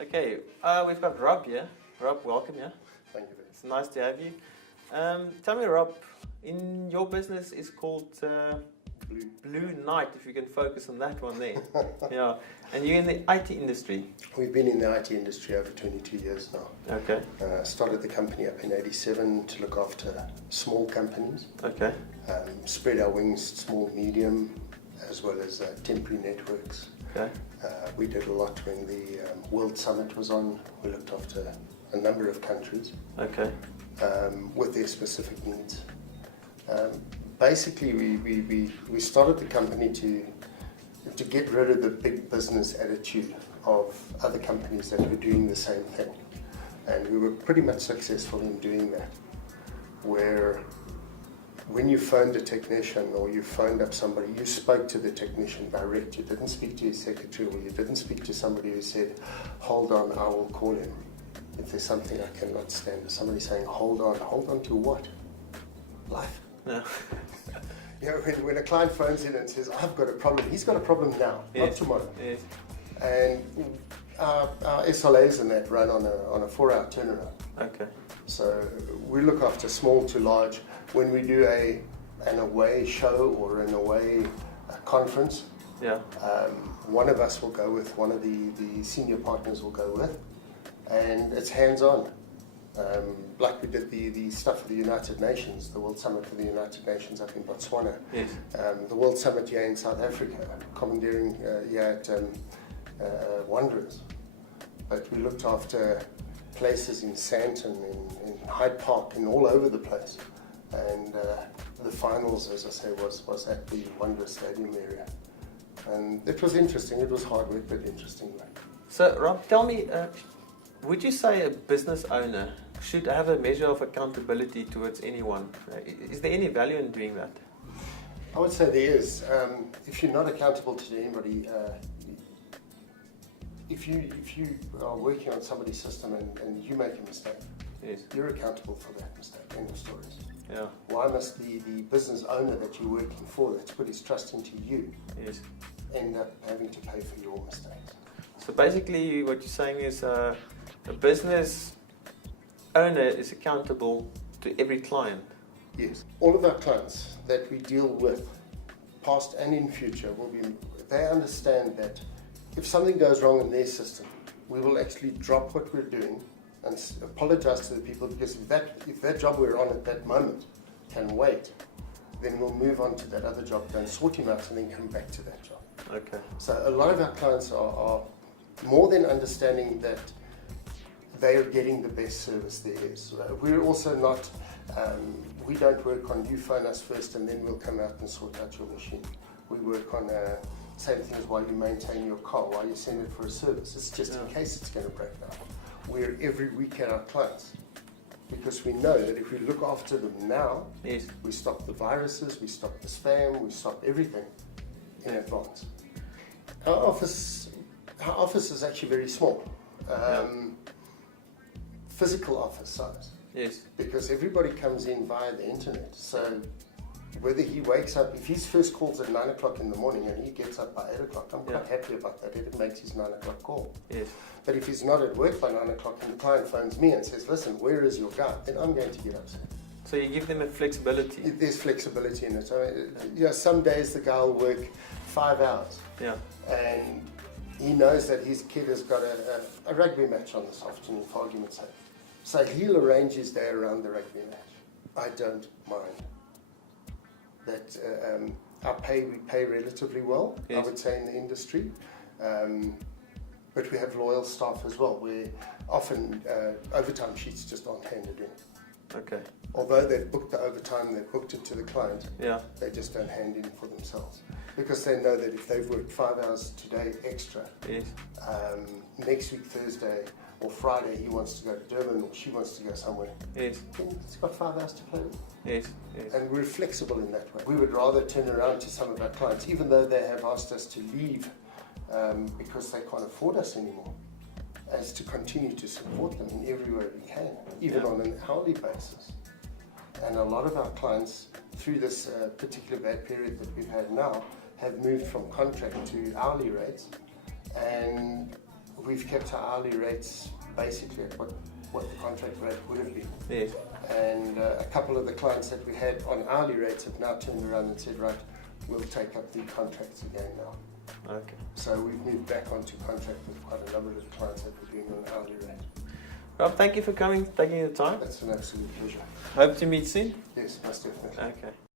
Okay, we've got Rob here. Rob, welcome here. Thank you. It's nice to have you. Tell me, Rob, in your business is called Blue Knight, if you can focus on that one there. Yeah, and you're in the IT industry. We've been in the IT industry over 22 years now. Okay. Started the company up in '87 to look after small companies. Okay. Spread our wings, small, medium, as well as temporary networks. Okay. We did a lot when the World Summit was on. We looked after a number of countries. Okay. With their specific needs. Basically, we started the company to get rid of the big business attitude of other companies that were doing the same thing. And we were pretty much successful in doing that, where when you phoned a technician or you phoned up somebody, you spoke to the technician direct. You didn't speak to his secretary, or you didn't speak to somebody who said, hold on, I will call him if there's something I cannot stand. Somebody saying, hold on to what? Life. No. You know, when a client phones in and says, I've got a problem, he's got a problem now, Yes. not tomorrow. Yes. And our SLAs and that run on a 4-hour turnaround. Okay. So we look after small to large. When we do an away show or an away conference, Yeah. one of us will go with, one of the senior partners will go with, and it's hands-on. Like we did the stuff for the United Nations, the World Summit for the United Nations up in Botswana, Yes. the World Summit here in South Africa, commandeering here at Wanderers. But we looked after places in Sandton, in Hyde Park, and all over the place. And the finals, as I say, was at the Wanderers Stadium area. And it was interesting. It was hard work, but interesting work. So, Rob, tell me, would you say a business owner should have a measure of accountability towards anyone? Is there any value in doing that? I would say there is. If you're not accountable to anybody, if you are working on somebody's system and you make a mistake, Yes. you're accountable for that mistake. End of stories. Yeah. Why must the business owner that you're working for, that's put his trust into you, Yes. end up having to pay for your mistakes? So basically, what you're saying is a business owner is accountable to every client. Yes. All of our clients that we deal with, past and in future, they understand that if something goes wrong in their system, we will actually drop what we're doing and apologize to the people, because if that job we're on at that moment can wait, then we'll move on to that other job, then sort him out and then come back to that job. Okay. So a lot of our clients are more than understanding that they are getting the best service there is. We're also not, we don't work on you phone us first and then we'll come out and sort out your machine. We work on same things while you maintain your car, while you send it for a service. It's just in case it's going to break down. We're every week at our clients, because we know that if we look after them now, Yes. we stop the viruses, we stop the spam, we stop everything in advance. Our office is actually very small. Physical office size. Yes. Because everybody comes in via the internet. So whether he wakes up, if his first call's at 9 o'clock in the morning and he gets up by 8 o'clock, I'm quite happy about that. It makes his 9 o'clock call. Yes. But if he's not at work by 9 o'clock and the client phones me and says, listen, where is your guy? Then I'm going to get upset. So you give them a flexibility. There's flexibility in it. Some days the guy will work 5 hours. Yeah. And he knows that his kid has got a rugby match on this afternoon, for argument's sake. So he'll arrange his day around the rugby match. I don't mind. That we pay relatively well, Yes. I would say, in the industry. But we have loyal staff as well, where often overtime sheets just aren't handed in. Okay. Although they've booked the overtime, they've booked it to the client, Yeah. they just don't hand in for themselves. Because they know that if they've worked 5 hours today extra, Yes. next week Thursday or Friday he wants to go to Durban or she wants to go somewhere, Yes. then it's got 5 hours to play with. Yes. Yes. And we're flexible in that way. We would rather turn around to some of our clients, even though they have asked us to leave because they can't afford us anymore, as to continue to support them in every way we can, even on an hourly basis. And a lot of our clients, through this particular bad period that we've had now, have moved from contract to hourly rates, and we've kept our hourly rates basically at what the contract rate would have been. Yes. And a couple of the clients that we had on hourly rates have now turned around and said, right, we'll take up the contracts again now. Okay. So we've moved back onto contract with quite a number of clients that we're doing on hourly rate. Rob, thank you for coming, taking the time. That's an absolute pleasure. Hope to meet soon. Yes, most definitely. Okay.